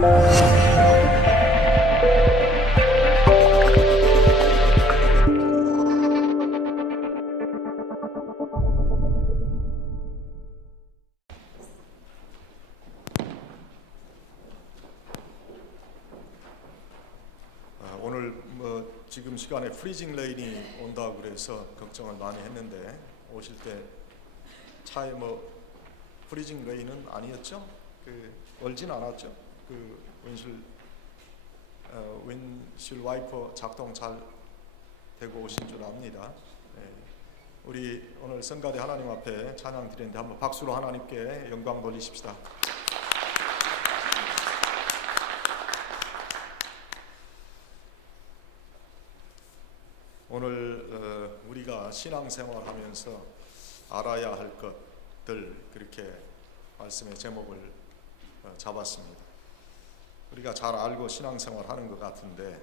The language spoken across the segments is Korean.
오늘 지금 시간에 프리징 레인이 온다고 그래서 걱정을 많이 했는데 오실 때 차에 프리징 레인은 아니었죠? 얼진 않았죠? 윈실 와이퍼 작동 잘 되고 오신 줄 압니다. 우리 오늘 성가대 하나님 앞에 찬양 드리는데 한번 박수로 하나님께 영광 돌리십시다. 오늘 우리가 신앙생활하면서 알아야 할 것들, 그렇게 말씀의 제목을 잡았습니다. 우리가 잘 알고 신앙생활하는 것 같은데,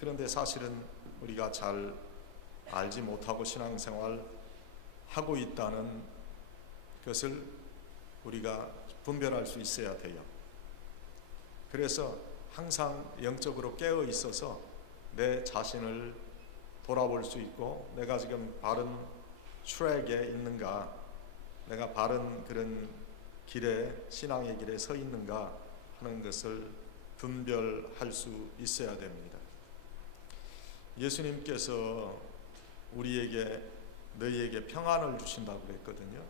그런데 사실은 우리가 잘 알지 못하고 신앙생활 하고 있다는 것을 우리가 분별할 수 있어야 돼요. 그래서 항상 영적으로 깨어 있어서 내 자신을 돌아볼 수 있고, 내가 지금 바른 트랙에 있는가, 내가 바른 그런 길에, 신앙의 길에 서 있는가 하는 것을 분별할 수 있어야 됩니다. 예수님께서 우리에게, 너희에게 평안을 주신다고 그랬거든요.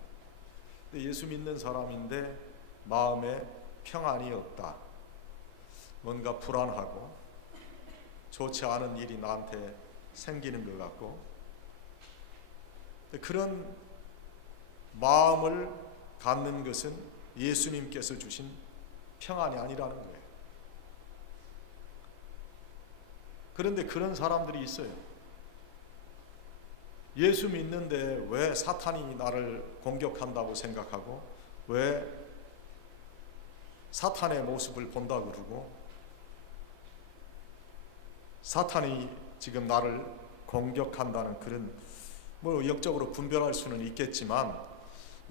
근데 예수 믿는 사람인데 마음에 평안이 없다, 뭔가 불안하고 좋지 않은 일이 나한테 생기는 것 같고, 그런 마음을 갖는 것은 예수님께서 주신 평안이 아니라는 거예요. 그런데 그런 사람들이 있어요. 예수 믿는데 왜 사탄이 나를 공격한다고 생각하고, 왜 사탄의 모습을 본다고 그러고, 사탄이 지금 나를 공격한다는 그런, 역적으로 분별할 수는 있겠지만,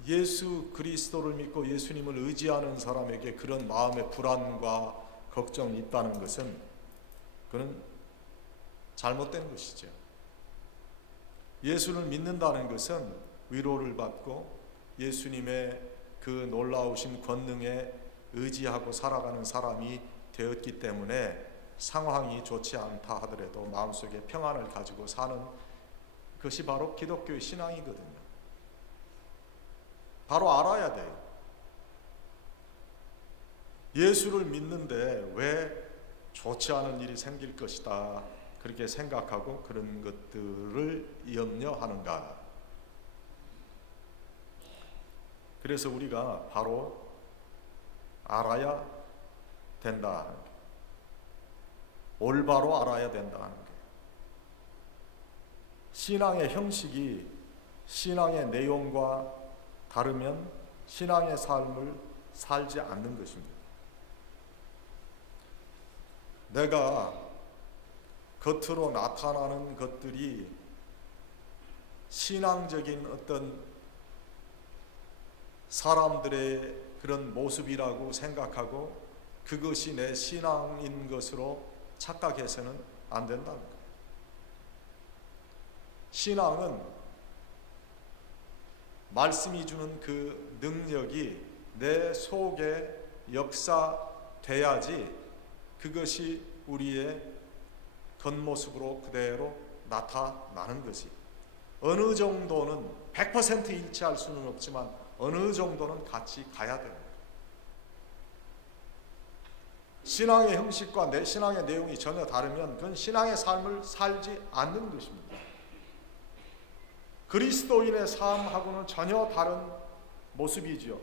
예수 그리스도를 믿고 예수님을 의지하는 사람에게 그런 마음의 불안과 걱정이 있다는 것은, 그는 잘못된 것이죠. 예수를 믿는다는 것은 위로를 받고 예수님의 그 놀라우신 권능에 의지하고 살아가는 사람이 되었기 때문에 상황이 좋지 않다 하더라도 마음속에 평안을 가지고 사는 것이 바로 기독교의 신앙이거든요. 바로 알아야 돼요. 예수를 믿는데 왜 좋지 않은 일이 생길 것이다, 그렇게 생각하고 그런 것들을 염려하는가. 그래서 우리가 바로 알아야 된다, 올바로 알아야 된다는 거예요. 신앙의 형식이 신앙의 내용과 다르면 신앙의 삶을 살지 않는 것입니다. 내가 겉으로 나타나는 것들이 신앙적인 어떤 사람들의 그런 모습이라고 생각하고 그것이 내 신앙인 것으로 착각해서는 안 된다는 거예요. 신앙은 말씀이 주는 그 능력이 내 속에 역사돼야지 그것이 우리의 겉모습으로 그대로 나타나는 것이, 어느 정도는 100% 일치할 수는 없지만 어느 정도는 같이 가야 됩니다. 신앙의 형식과 내 신앙의 내용이 전혀 다르면 그건 신앙의 삶을 살지 않는 것입니다. 그리스도인의 삶하고는 전혀 다른 모습이지요.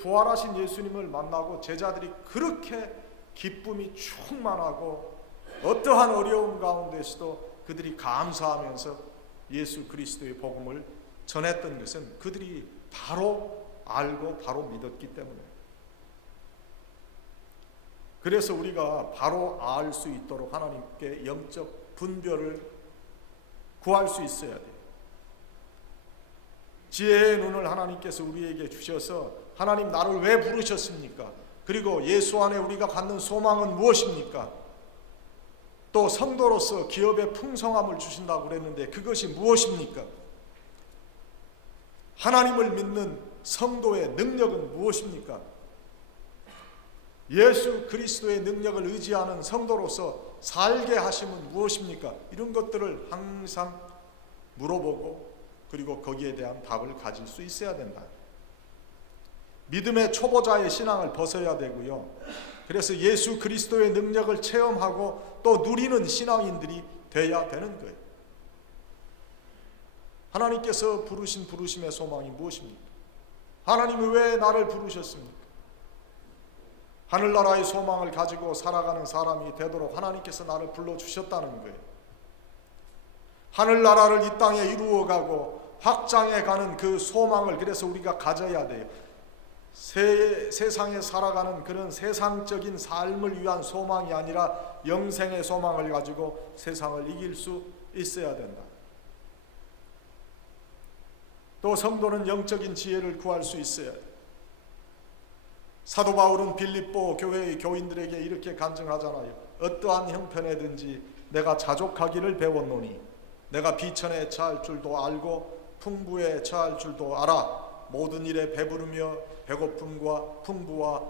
부활하신 예수님을 만나고 제자들이 그렇게 기쁨이 충만하고 어떠한 어려움 가운데서도 그들이 감사하면서 예수 그리스도의 복음을 전했던 것은 그들이 바로 알고 바로 믿었기 때문에, 그래서 우리가 바로 알 수 있도록 하나님께 영적 분별을 구할 수 있어야 돼요. 지혜의 눈을 하나님께서 우리에게 주셔서, 하나님 나를 왜 부르셨습니까? 그리고 예수 안에 우리가 갖는 소망은 무엇입니까? 또 성도로서 기업의 풍성함을 주신다고 그랬는데 그것이 무엇입니까? 하나님을 믿는 성도의 능력은 무엇입니까? 예수 그리스도의 능력을 의지하는 성도로서 살게 하심은 무엇입니까? 이런 것들을 항상 물어보고 그리고 거기에 대한 답을 가질 수 있어야 된다. 믿음의 초보자의 신앙을 벗어야 되고요. 그래서 예수 그리스도의 능력을 체험하고 또 누리는 신앙인들이 돼야 되는 거예요. 하나님께서 부르신 부르심의 소망이 무엇입니까? 하나님이 왜 나를 부르셨습니까? 하늘나라의 소망을 가지고 살아가는 사람이 되도록 하나님께서 나를 불러주셨다는 거예요. 하늘나라를 이 땅에 이루어가고 확장해가는 그 소망을 그래서 우리가 가져야 돼요. 세상에 살아가는 그런 세상적인 삶을 위한 소망이 아니라 영생의 소망을 가지고 세상을 이길 수 있어야 된다. 또 성도는 영적인 지혜를 구할 수 있어야 돼. 사도 바울은 빌립보 교회의 교인들에게 이렇게 간증하잖아요. 어떠한 형편에든지 내가 자족하기를 배웠노니 내가 비천에 처할 줄도 알고 풍부에 처할 줄도 알아. 모든 일에 배부르며 배고픔과 풍부와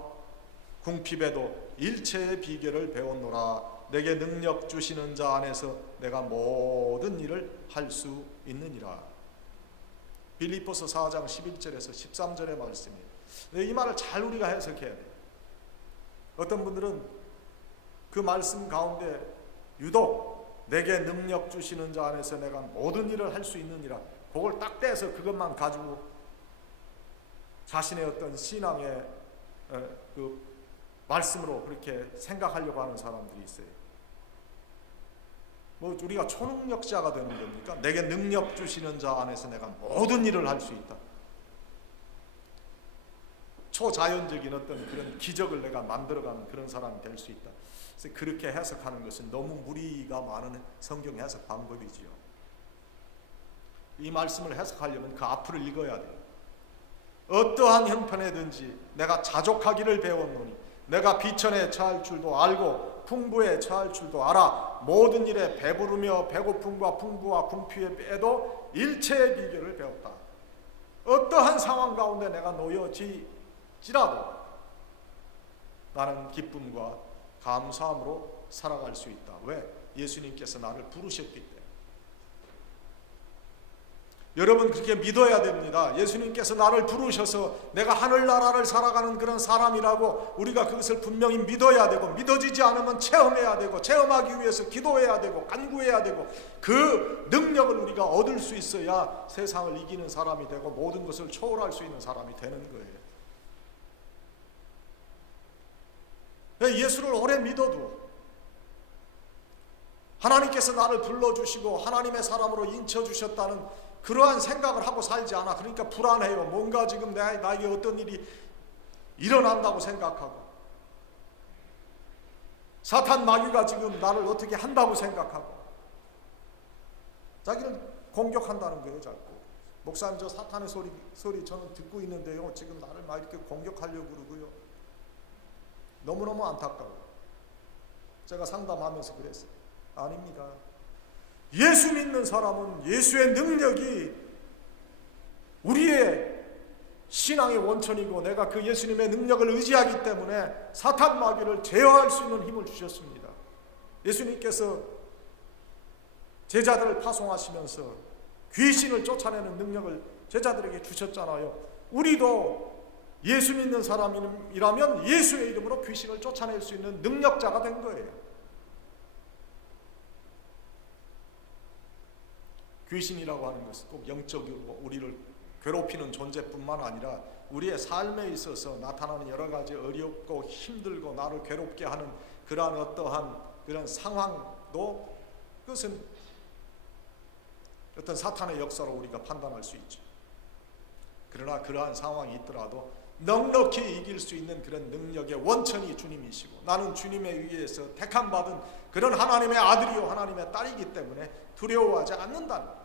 궁핍에도 일체의 비결을 배웠노라. 내게 능력 주시는 자 안에서 내가 모든 일을 할 수 있느니라. 빌립보서 4장 11절에서 13절의 말씀이에요. 이 말을 잘 우리가 해석해야 돼요. 어떤 분들은 그 말씀 가운데 유독 내게 능력 주시는 자 안에서 내가 모든 일을 할 수 있느니라, 그걸 딱 떼서 그것만 가지고 자신의 어떤 신앙의 그 말씀으로 그렇게 생각하려고 하는 사람들이 있어요. 뭐 우리가 초능력자가 되는 겁니까? 내게 능력 주시는 자 안에서 내가 모든 일을 할 수 있다. 초자연적인 어떤 그런 기적을 내가 만들어가는 그런 사람이 될 수 있다. 그래서 그렇게 해석하는 것은 너무 무리가 많은 성경 해석 방법이지요. 이 말씀을 해석하려면 그 앞을 읽어야 돼요. 어떠한 형편에든지 내가 자족하기를 배웠노니 내가 비천에 처할 줄도 알고 풍부에 처할 줄도 알아. 모든 일에 배부르며 배고픔과 풍부와 궁핍에도 일체의 비결을 배웠다. 어떠한 상황 가운데 내가 놓여지지라도 나는 기쁨과 감사함으로 살아갈 수 있다. 왜? 예수님께서 나를 부르셨기 때문에. 여러분 그렇게 믿어야 됩니다. 예수님께서 나를 부르셔서 내가 하늘나라를 살아가는 그런 사람이라고 우리가 그것을 분명히 믿어야 되고, 믿어지지 않으면 체험해야 되고, 체험하기 위해서 기도해야 되고 간구해야 되고, 그 능력을 우리가 얻을 수 있어야 세상을 이기는 사람이 되고 모든 것을 초월할 수 있는 사람이 되는 거예요. 예수를 오래 믿어도 하나님께서 나를 불러주시고 하나님의 사람으로 인쳐주셨다는 그러한 생각을 하고 살지 않아. 그러니까 불안해요. 뭔가 지금 나에게 어떤 일이 일어난다고 생각하고, 사탄 마귀가 지금 나를 어떻게 한다고 생각하고, 자기를 공격한다는 거예요. 자꾸 목사님 저 사탄의 소리 저는 듣고 있는데요, 지금 나를 막 이렇게 공격하려고 그러고요. 너무너무 안타까워. 제가 상담하면서 그랬어요. 아닙니다. 예수 믿는 사람은 예수의 능력이 우리의 신앙의 원천이고, 내가 그 예수님의 능력을 의지하기 때문에 사탄 마귀를 제어할 수 있는 힘을 주셨습니다. 예수님께서 제자들을 파송하시면서 귀신을 쫓아내는 능력을 제자들에게 주셨잖아요. 우리도 예수 믿는 사람이라면 예수의 이름으로 귀신을 쫓아낼 수 있는 능력자가 된 거예요. 귀신이라고 하는 것은 꼭 영적으로 우리를 괴롭히는 존재뿐만 아니라 우리의 삶에 있어서 나타나는 여러 가지 어렵고 힘들고 나를 괴롭게 하는 그러한 어떠한 그런 상황도, 그것은 어떤 사탄의 역사로 우리가 판단할 수 있죠. 그러나 그러한 상황이 있더라도 넉넉히 이길 수 있는 그런 능력의 원천이 주님이시고, 나는 주님에 의해서 택함받은 그런 하나님의 아들이요 하나님의 딸이기 때문에 두려워하지 않는다는 거예요.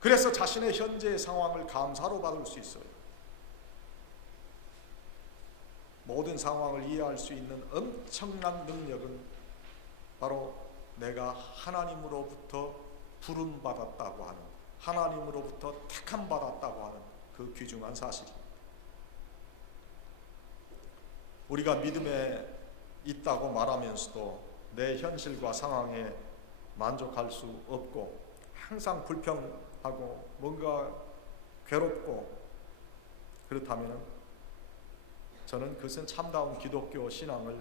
그래서 자신의 현재의 상황을 감사로 받을 수 있어요. 모든 상황을 이해할 수 있는 엄청난 능력은 바로 내가 하나님으로부터 부름받았다고 하는, 하나님으로부터 택함받았다고 하는 그 귀중한 사실입니다. 우리가 믿음에 있다고 말하면서도 내 현실과 상황에 만족할 수 없고 항상 불평하고 뭔가 괴롭고 그렇다면 저는 그것은 참다운 기독교 신앙을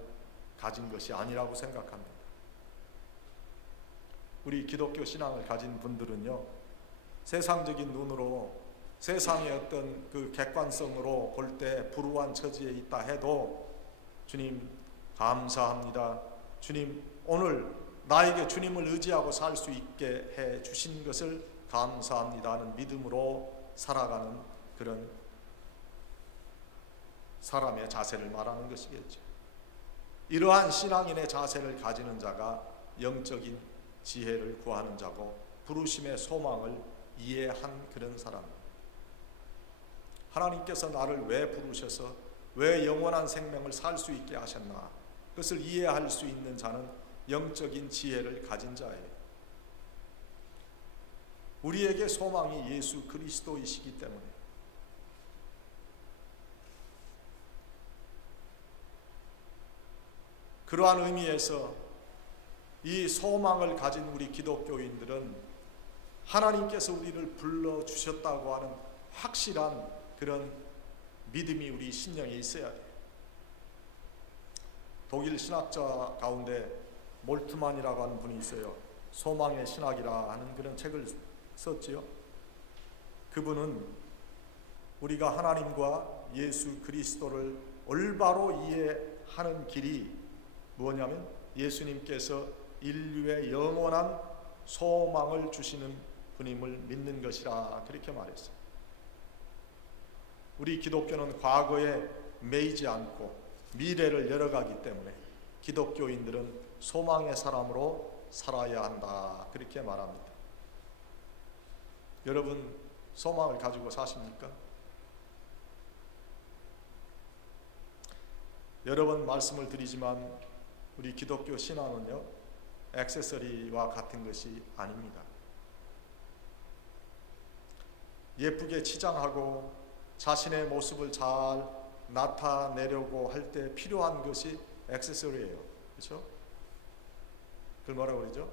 가진 것이 아니라고 생각합니다. 우리 기독교 신앙을 가진 분들은요, 세상적인 눈으로 세상의 어떤 그 객관성으로 볼 때 불우한 처지에 있다 해도 주님 감사합니다. 주님 오늘 나에게 주님을 의지하고 살 수 있게 해 주신 것을 감사합니다 하는 믿음으로 살아가는 그런 사람의 자세를 말하는 것이겠죠. 이러한 신앙인의 자세를 가지는 자가 영적인 지혜를 구하는 자고 부르심의 소망을 이해한 그런 사람입니다. 하나님께서 나를 왜 부르셔서 왜 영원한 생명을 살 수 있게 하셨나, 그것을 이해할 수 있는 자는 영적인 지혜를 가진 자예요. 우리에게 소망이 예수 그리스도이시기 때문에 그러한 의미에서 이 소망을 가진 우리 기독교인들은 하나님께서 우리를 불러주셨다고 하는 확실한 그런 믿음이 우리 신령에 있어야 돼요. 독일 신학자 가운데 몰트만이라고 하는 분이 있어요. 소망의 신학이라 하는 그런 책을 썼지요. 그분은 우리가 하나님과 예수 그리스도를 올바로 이해하는 길이 뭐냐면 예수님께서 인류의 영원한 소망을 주시는 분임을 믿는 것이라 그렇게 말했어요. 우리 기독교는 과거에 매이지 않고 미래를 열어가기 때문에 기독교인들은 소망의 사람으로 살아야 한다 그렇게 말합니다. 여러분 소망을 가지고 사십니까? 여러 번 말씀을 드리지만 우리 기독교 신앙은요, 액세서리와 같은 것이 아닙니다. 예쁘게 치장하고 자신의 모습을 잘 나타내려고 할 때 필요한 것이 액세서리예요. 그렇죠? 그걸 뭐라고 그러죠?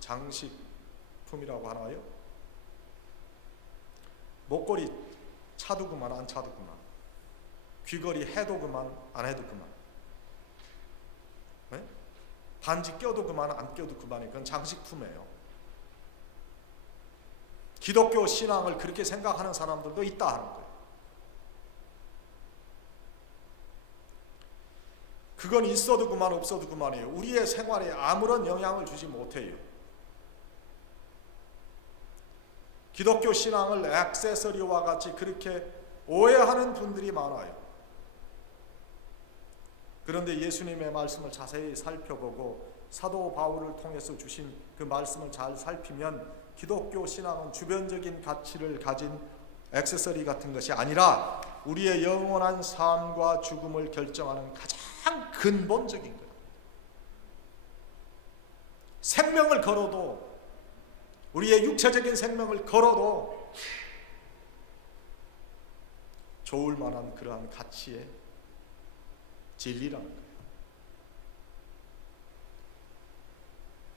장식품이라고 하나요? 목걸이 차도 그만 안 차도 그만, 귀걸이 해도 그만 안 해도 그만, 네? 반지 껴도 그만 안 껴도 그만이, 그건 장식품이에요. 기독교 신앙을 그렇게 생각하는 사람들도 있다 하는 거예요. 그건 있어도 그만 없어도 그만이에요. 우리의 생활에 아무런 영향을 주지 못해요. 기독교 신앙을 액세서리와 같이 그렇게 오해하는 분들이 많아요. 그런데 예수님의 말씀을 자세히 살펴보고 사도 바울을 통해서 주신 그 말씀을 잘 살피면 기독교 신앙은 주변적인 가치를 가진 액세서리 같은 것이 아니라 우리의 영원한 삶과 죽음을 결정하는 가장 근본적인 거예요. 생명을 걸어도, 우리의 육체적인 생명을 걸어도 좋을 만한 그러한 가치의 진리라는 거예요.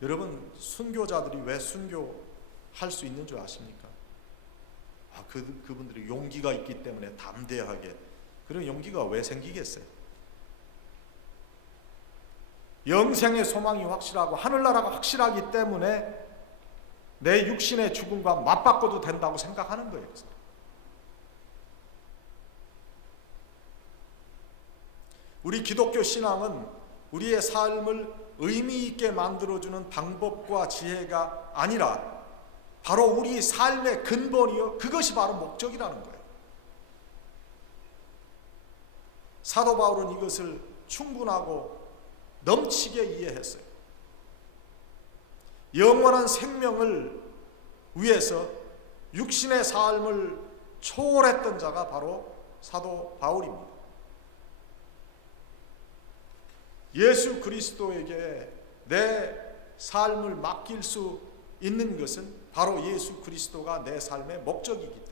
여러분 순교자들이 왜 순교할 수 있는 줄 아십니까? 그분들이 용기가 있기 때문에 담대하게. 그런 용기가 왜 생기겠어요? 영생의 소망이 확실하고 하늘나라가 확실하기 때문에 내 육신의 죽음과 맞바꿔도 된다고 생각하는 거예요. 우리 기독교 신앙은 우리의 삶을 의미 있게 만들어주는 방법과 지혜가 아니라 바로 우리 삶의 근본이요, 그것이 바로 목적이라는 거예요. 사도 바울은 이것을 충분하고 넘치게 이해했어요. 영원한 생명을 위해서 육신의 삶을 초월했던 자가 바로 사도 바울입니다. 예수 그리스도에게 내 삶을 맡길 수 있는 것은 바로 예수 그리스도가 내 삶의 목적이기 때문에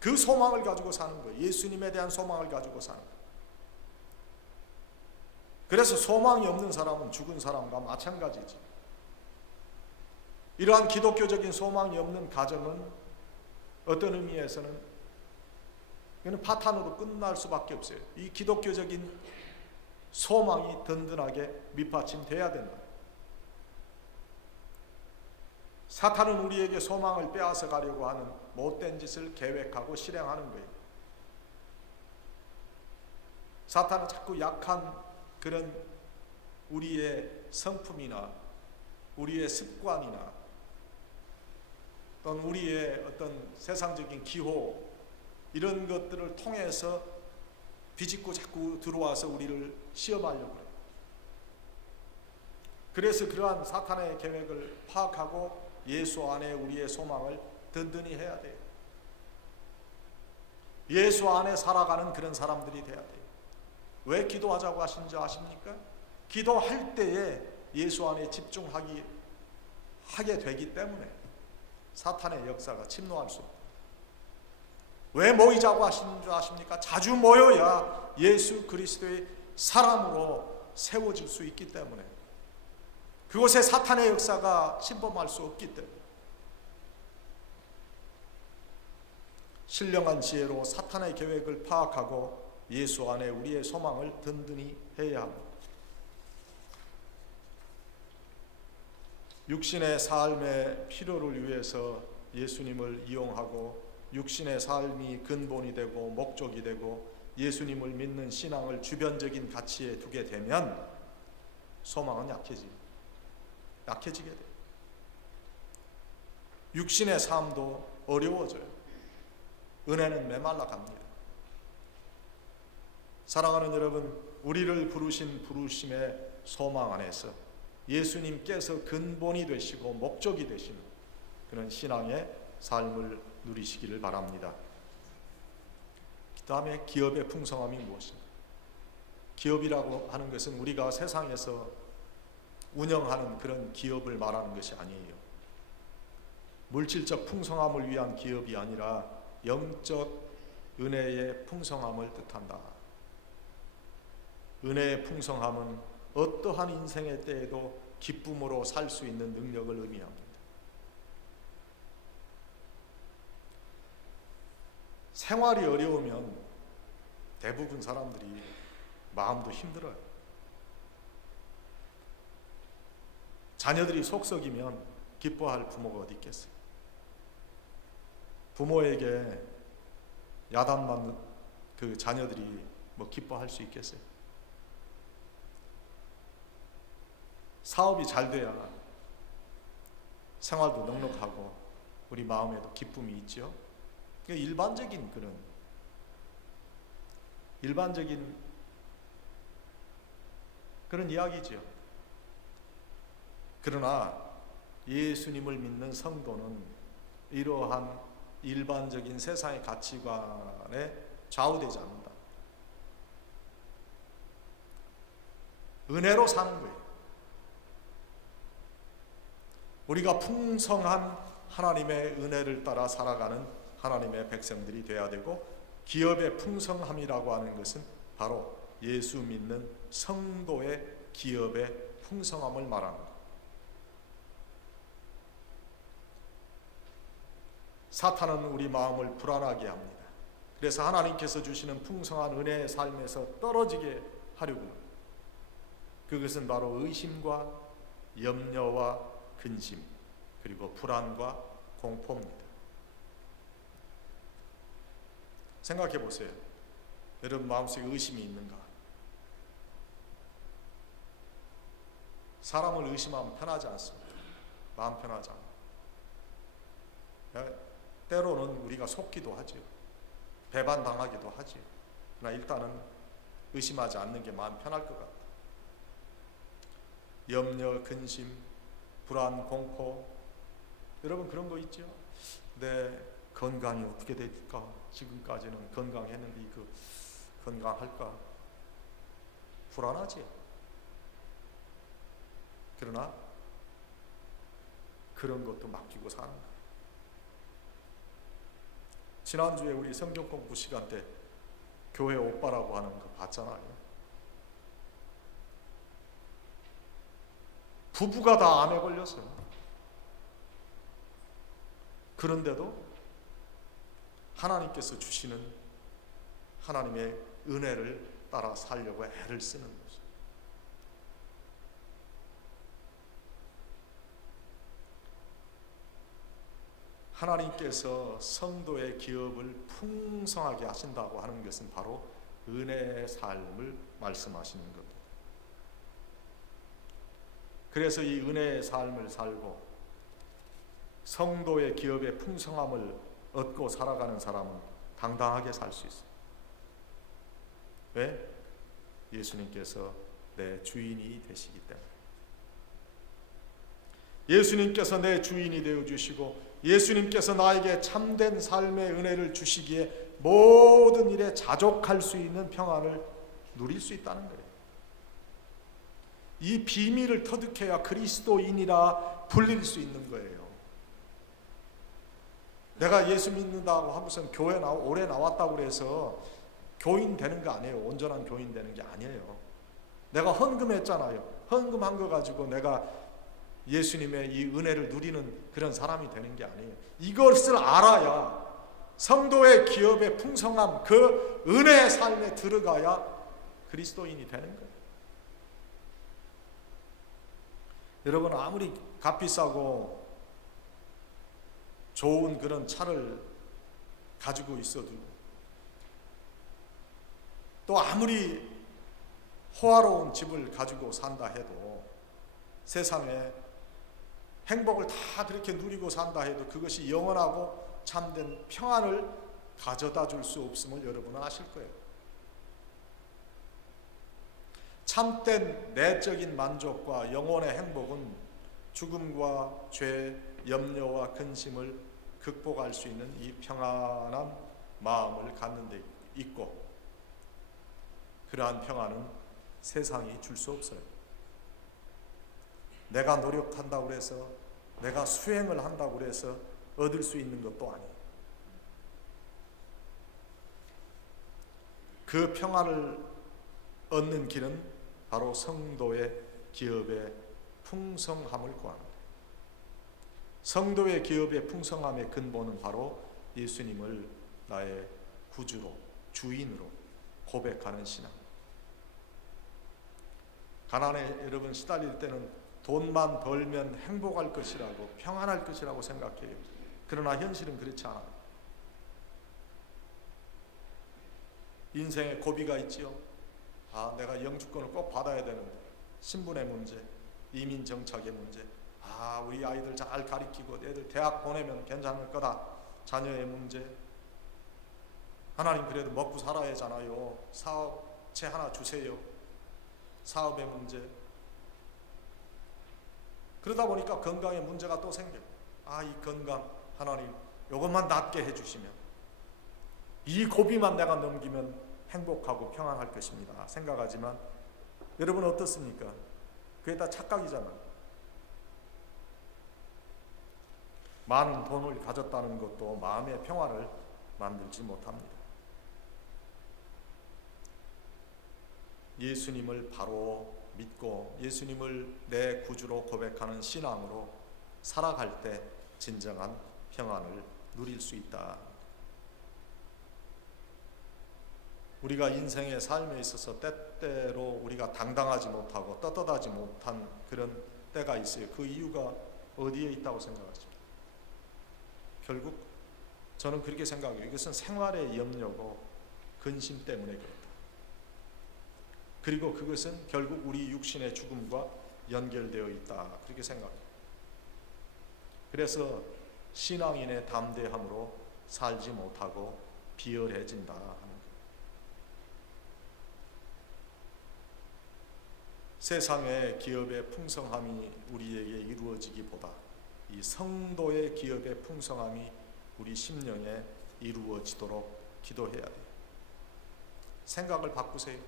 그 소망을 가지고 사는 거예요. 예수님에 대한 소망을 가지고 사는 거예요. 그래서 소망이 없는 사람은 죽은 사람과 마찬가지지. 이러한 기독교적인 소망이 없는 가정은 어떤 의미에서는 이는 파탄으로 끝날 수밖에 없어요. 이 기독교적인 소망이 든든하게 밑받침돼야 된다. 사탄은 우리에게 소망을 빼앗아 가려고 하는 못된 짓을 계획하고 실행하는 거예요. 사탄은 자꾸 약한 그런 우리의 성품이나 우리의 습관이나 또는 우리의 어떤 세상적인 기호 이런 것들을 통해서 비집고 자꾸 들어와서 우리를 시험하려고 해요. 그래서 그러한 사탄의 계획을 파악하고 예수 안에 우리의 소망을 든든히 해야 돼요. 예수 안에 살아가는 그런 사람들이 돼야 돼요. 왜 기도하자고 하신 줄 아십니까? 기도할 때에 예수 안에 집중하게 되기 때문에 사탄의 역사가 침노할 수 없다. 왜 모이자고 하시는 줄 아십니까? 자주 모여야 예수 그리스도의 사람으로 세워질 수 있기 때문에 그곳에 사탄의 역사가 침범할 수 없기 때문에 신령한 지혜로 사탄의 계획을 파악하고 예수 안에 우리의 소망을 든든히 해야 합니다. 육신의 삶의 필요를 위해서 예수님을 이용하고 육신의 삶이 근본이 되고 목적이 되고 예수님을 믿는 신앙을 주변적인 가치에 두게 되면 소망은 약해지게 돼요. 육신의 삶도 어려워져요. 은혜는 메말라 갑니다. 사랑하는 여러분, 우리를 부르신 부르심의 소망 안에서 예수님께서 근본이 되시고 목적이 되시는 그런 신앙의 삶을 누리시기를 바랍니다. 그 다음에 기업의 풍성함이 무엇입니까? 기업이라고 하는 것은 우리가 세상에서 운영하는 그런 기업을 말하는 것이 아니에요. 물질적 풍성함을 위한 기업이 아니라 영적 은혜의 풍성함을 뜻한다. 은혜의 풍성함은 어떠한 인생의 때에도 기쁨으로 살 수 있는 능력을 의미합니다. 생활이 어려우면 대부분 사람들이 마음도 힘들어요. 자녀들이 속썩이면 기뻐할 부모가 어디 있겠어요? 부모에게 야단만 그 자녀들이 뭐 기뻐할 수 있겠어요? 사업이 잘 돼야 생활도 넉넉하고 우리 마음에도 기쁨이 있죠. 일반적인 그런 이야기죠. 그러나 예수님을 믿는 성도는 이러한 일반적인 세상의 가치관에 좌우되지 않는다. 은혜로 사는 거예요. 우리가 풍성한 하나님의 은혜를 따라 살아가는 하나님의 백성들이 되어야 되고, 기업의 풍성함이라고 하는 것은 바로 예수 믿는 성도의 기업의 풍성함을 말하는 것. 사탄은 우리 마음을 불안하게 합니다. 그래서 하나님께서 주시는 풍성한 은혜의 삶에서 떨어지게 하려고 합니다. 그것은 바로 의심과 염려와 근심, 그리고 불안과 공포입니다. 생각해 보세요. 여러분 마음속에 의심이 있는가? 사람을 의심하면 편하지 않습니다. 마음 편하지 않아요. 때로는 우리가 속기도 하죠. 배반당하기도 하죠. 그러나 일단은 의심하지 않는 게 마음 편할 것 같아요. 염려, 근심, 불안, 공포, 여러분 그런 거 있죠? 내 건강이 어떻게 될까? 지금까지는 건강했는데 그 건강할까? 불안하지요. 그러나 그런 것도 맡기고 사는 거예요. 지난주에 우리 성경 공부 시간 때 교회 오빠라고 하는 거 봤잖아요. 부부가 다 암에 걸렸어요. 그런데도 하나님께서 주시는 하나님의 은혜를 따라 살려고 애를 쓰는 거죠. 하나님께서 성도의 기업을 풍성하게 하신다고 하는 것은 바로 은혜의 삶을 말씀하시는 겁니다. 그래서 이 은혜의 삶을 살고 성도의 기업의 풍성함을 얻고 살아가는 사람은 당당하게 살 수 있어요. 왜? 예수님께서 내 주인이 되시기 때문에. 예수님께서 내 주인이 되어주시고 예수님께서 나에게 참된 삶의 은혜를 주시기에 모든 일에 자족할 수 있는 평안을 누릴 수 있다는 거예요. 이 비밀을 터득해야 그리스도인이라 불릴 수 있는 거예요. 내가 예수 믿는다고 하고선 교회 오래 나왔다고 해서 교인 되는 거 아니에요. 온전한 교인 되는 게 아니에요. 내가 헌금했잖아요. 헌금한 거 가지고 내가 예수님의 이 은혜를 누리는 그런 사람이 되는 게 아니에요. 이것을 알아야 성도의 기업의 풍성함, 그 은혜의 삶에 들어가야 그리스도인이 되는 거예요. 여러분, 아무리 값비싸고 좋은 그런 차를 가지고 있어도, 또 아무리 호화로운 집을 가지고 산다 해도, 세상에 행복을 다 그렇게 누리고 산다 해도 그것이 영원하고 참된 평안을 가져다 줄 수 없음을 여러분은 아실 거예요. 참된 내적인 만족과 영혼의 행복은 죽음과 죄, 염려와 근심을 극복할 수 있는 이 평안한 마음을 갖는 데 있고, 그러한 평안은 세상이 줄 수 없어요. 내가 노력한다고 해서, 내가 수행을 한다고 해서 얻을 수 있는 것도 아니에요. 그 평안을 얻는 길은 바로 성도의 기업의 풍성함을 구하는 거예요. 성도의 기업의 풍성함의 근본은 바로 예수님을 나의 구주로, 주인으로 고백하는 신앙. 가난에 여러분 시달릴 때는 돈만 벌면 행복할 것이라고, 평안할 것이라고 생각해요. 그러나 현실은 그렇지 않아요. 인생에 고비가 있지요. 내가 영주권을 꼭 받아야 되는데, 신분의 문제, 이민 정착의 문제, 우리 아이들 잘 가르치고 애들 대학 보내면 괜찮을 거다, 자녀의 문제. 하나님 그래도 먹고 살아야 하잖아요. 사업체 하나 주세요. 사업의 문제. 그러다 보니까 건강에 문제가 또 생겨요. 이 건강 하나님 이것만 낫게 해주시면, 이 고비만 내가 넘기면 행복하고 평안할 것입니다 생각하지만, 여러분 어떻습니까? 그게 다 착각이잖아요. 많은 돈을 가졌다는 것도 마음의 평안을 만들지 못합니다. 예수님을 바로 믿고 예수님을 내 구주로 고백하는 신앙으로 살아갈 때 진정한 평안을 누릴 수 있다. 우리가 인생의 삶에 있어서 때때로 우리가 당당하지 못하고 떳떳하지 못한 그런 때가 있어요. 그 이유가 어디에 있다고 생각하십니까? 결국 저는 그렇게 생각해요. 이것은 생활의 염려고 근심 때문에 그렇다. 그리고 그것은 결국 우리 육신의 죽음과 연결되어 있다. 그렇게 생각해요. 그래서 신앙인의 담대함으로 살지 못하고 비열해진다 하는 거예요. 세상의 기업의 풍성함이 우리에게 이루어지기보다 이 성도의 기업의 풍성함이 우리 심령에 이루어지도록 기도해야 돼요. 생각을 바꾸세요.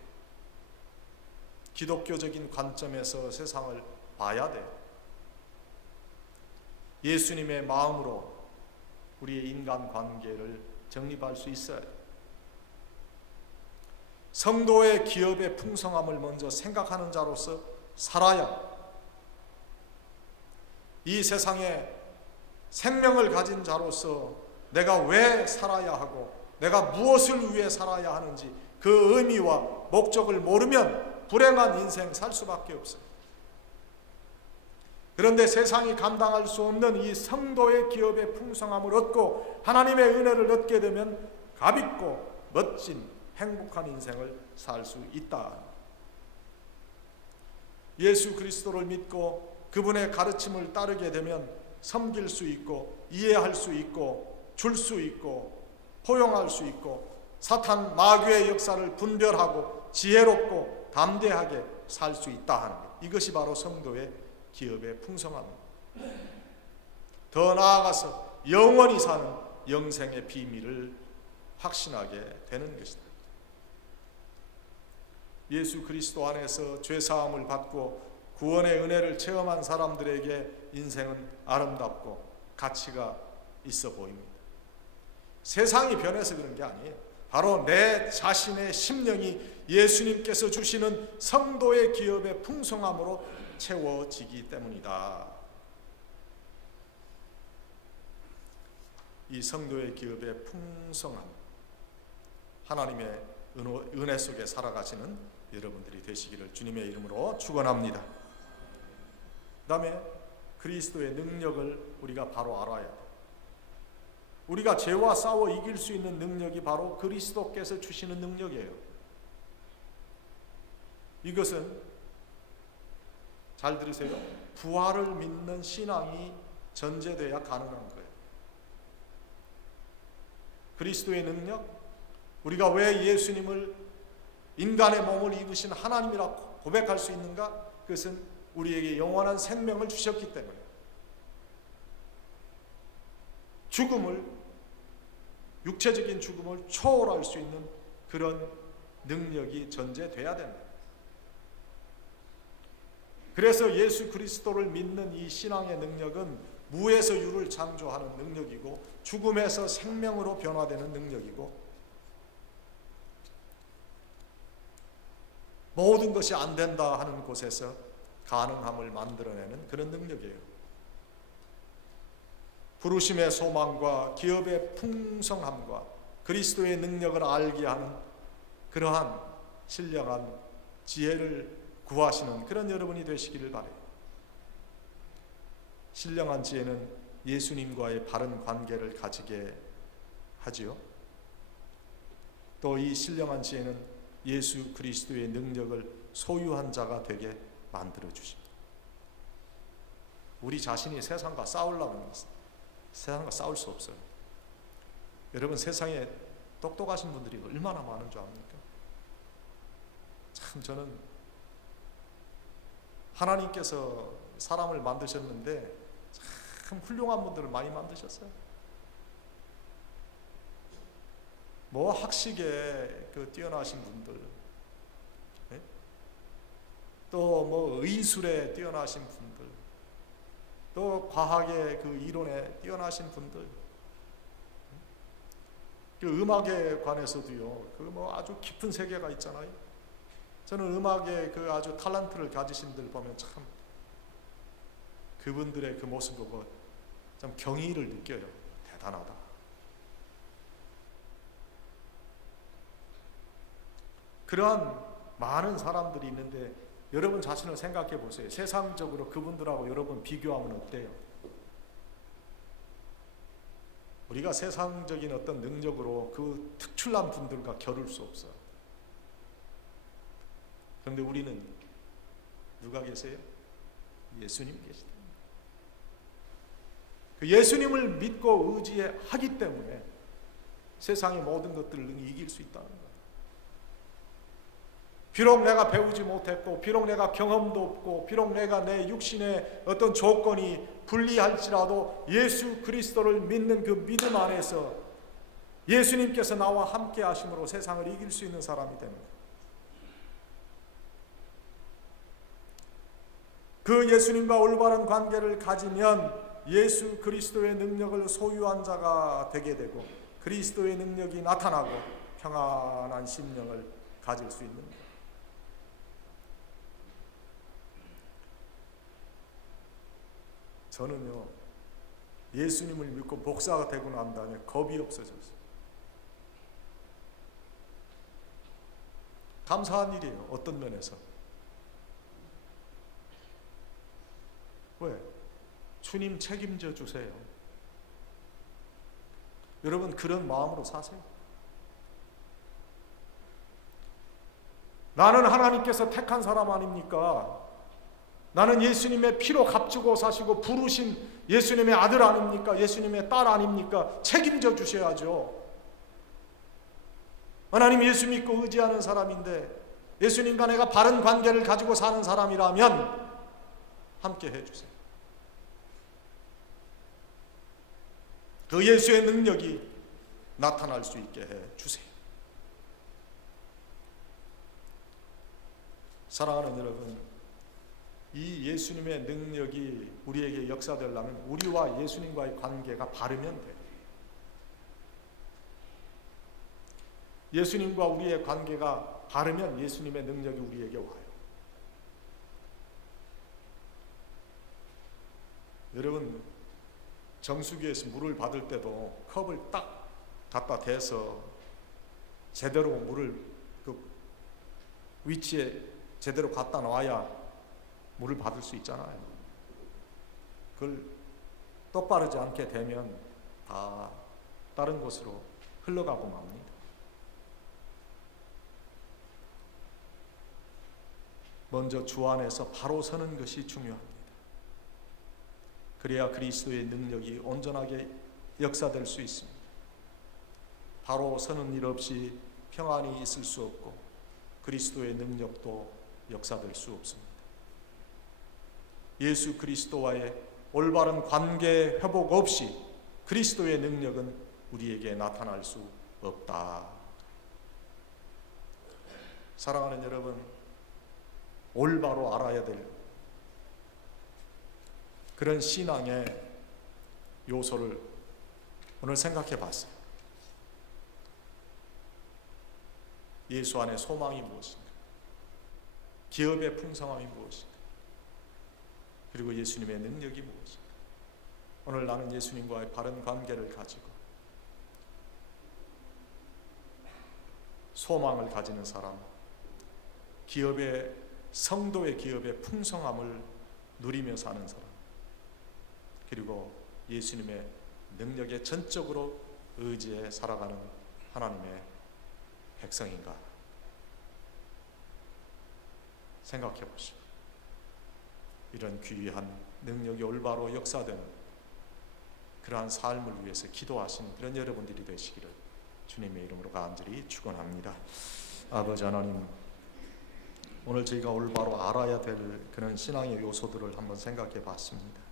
기독교적인 관점에서 세상을 봐야 돼요. 예수님의 마음으로 우리의 인간관계를 정립할 수 있어야 돼요. 성도의 기업의 풍성함을 먼저 생각하는 자로서 살아야 이 세상에 생명을 가진 자로서 내가 왜 살아야 하고 내가 무엇을 위해 살아야 하는지 그 의미와 목적을 모르면 불행한 인생 살 수밖에 없어요. 그런데 세상이 감당할 수 없는 이 성도의 기업의 풍성함을 얻고 하나님의 은혜를 얻게 되면 값있고 멋진 행복한 인생을 살 수 있다. 예수 그리스도를 믿고 그분의 가르침을 따르게 되면 섬길 수 있고 이해할 수 있고 줄 수 있고 포용할 수 있고 사탄 마귀의 역사를 분별하고 지혜롭고 담대하게 살 수 있다 하는 것. 이것이 바로 성도의 기업의 풍성함입니다. 더 나아가서 영원히 사는 영생의 비밀을 확신하게 되는 것이다. 예수 그리스도 안에서 죄사함을 받고 구원의 은혜를 체험한 사람들에게 인생은 아름답고 가치가 있어 보입니다. 세상이 변해서 그런 게 아니에요. 바로 내 자신의 심령이 예수님께서 주시는 성도의 기업의 풍성함으로 채워지기 때문이다. 이 성도의 기업의 풍성함, 하나님의 은혜 속에 살아가시는 여러분들이 되시기를 주님의 이름으로 축원합니다. 그 다음에 그리스도의 능력을 우리가 바로 알아야 돼요. 우리가 죄와 싸워 이길 수 있는 능력이 바로 그리스도께서 주시는 능력이에요. 이것은 잘 들으세요. 부활을 믿는 신앙이 전제돼야 가능한 거예요. 그리스도의 능력, 우리가 왜 예수님을 인간의 몸을 입으신 하나님이라고 고백할 수 있는가? 그것은 우리에게 영원한 생명을 주셨기 때문에 죽음을, 육체적인 죽음을 초월할 수 있는 그런 능력이 전제돼야 된다. 그래서 예수 그리스도를 믿는 이 신앙의 능력은 무에서 유를 창조하는 능력이고 죽음에서 생명으로 변화되는 능력이고 모든 것이 안 된다 하는 곳에서 가능함을 만들어내는 그런 능력이에요. 부르심의 소망과 기업의 풍성함과 그리스도의 능력을 알게 하는 그러한 신령한 지혜를 구하시는 그런 여러분이 되시기를 바라요. 신령한 지혜는 예수님과의 바른 관계를 가지게 하지요. 또 이 신령한 지혜는 예수 그리스도의 능력을 소유한 자가 되게 만들어 주십니다. 우리 자신이 세상과 싸우려면 세상과 싸울 수 없어요. 여러분, 세상에 똑똑하신 분들이 얼마나 많은 줄 압니까? 참, 저는 하나님께서 사람을 만드셨는데 참 훌륭한 분들을 많이 만드셨어요. 뭐 학식에 뛰어나신 분들, 네? 또 뭐 의술에 뛰어나신 분들, 또 과학의 이론에 뛰어나신 분들, 음악에 관해서도요. 뭐 아주 깊은 세계가 있잖아요. 저는 음악에 아주 탤런트를 가지신 분들 보면 참 그분들의 그 모습 보고 좀 경의를 느껴요. 대단하다. 그러한 많은 사람들이 있는데 여러분 자신을 생각해 보세요. 세상적으로 그분들하고 여러분 비교하면 어때요? 우리가 세상적인 어떤 능력으로 그 특출난 분들과 겨룰 수 없어요. 그런데 우리는 누가 계세요? 예수님 계시다. 그 예수님을 믿고 의지하기 때문에 세상의 모든 것들을 능히 이길 수 있다는 거예요. 비록 내가 배우지 못했고, 비록 내가 경험도 없고, 비록 내가 내 육신의 어떤 조건이 불리할지라도 예수 그리스도를 믿는 그 믿음 안에서 예수님께서 나와 함께 하심으로 세상을 이길 수 있는 사람이 됩니다. 그 예수님과 올바른 관계를 가지면 예수 그리스도의 능력을 소유한 자가 되게 되고 그리스도의 능력이 나타나고 평안한 심령을 가질 수 있는 것. 저는요, 예수님을 믿고 목사가 되고 난 다음에 겁이 없어졌어요. 감사한 일이에요. 어떤 면에서. 왜? 주님 책임져 주세요. 여러분 그런 마음으로 사세요. 나는 하나님께서 택한 사람 아닙니까? 나는 예수님의 피로 값주고 사시고 부르신 예수님의 아들 아닙니까? 예수님의 딸 아닙니까? 책임져 주셔야죠. 하나님 예수 믿고 의지하는 사람인데 예수님과 내가 바른 관계를 가지고 사는 사람이라면 함께 해주세요. 그 예수의 능력이 나타날 수 있게 해주세요. 사랑하는 여러분, 이 예수님의 능력이 우리에게 역사되려면 우리와 예수님과의 관계가 바르면 돼요. 예수님과 우리의 관계가 바르면 예수님의 능력이 우리에게 와요. 여러분 정수기에서 물을 받을 때도 컵을 딱 갖다 대서 제대로 물을 그 위치에 제대로 갖다 놔야 물을 받을 수 있잖아요. 그걸 똑바르지 않게 되면 다 다른 곳으로 흘러가고 맙니다. 먼저 주 안에서 바로 서는 것이 중요합니다. 그래야 그리스도의 능력이 온전하게 역사될 수 있습니다. 바로 서는 일 없이 평안이 있을 수 없고 그리스도의 능력도 역사될 수 없습니다. 예수 그리스도와의 올바른 관계 회복 없이 그리스도의 능력은 우리에게 나타날 수 없다. 사랑하는 여러분, 올바로 알아야 될 그런 신앙의 요소를 오늘 생각해 봤어요. 예수 안에 소망이 무엇인가? 기업의 풍성함이 무엇인가? 그리고 예수님의 능력이 무엇인가? 오늘 나는 예수님과의 바른 관계를 가지고 소망을 가지는 사람, 기업의 성도의 기업의 풍성함을 누리며 사는 사람, 그리고 예수님의 능력에 전적으로 의지해 살아가는 하나님의 백성인가 생각해 보시고 이런 귀한 능력이 올바로 역사되는 그러한 삶을 위해서 기도하시는 그런 여러분들이 되시기를 주님의 이름으로 간절히 축원합니다. 아버지 하나님, 오늘 저희가 올바로 알아야 될 그런 신앙의 요소들을 한번 생각해 봤습니다.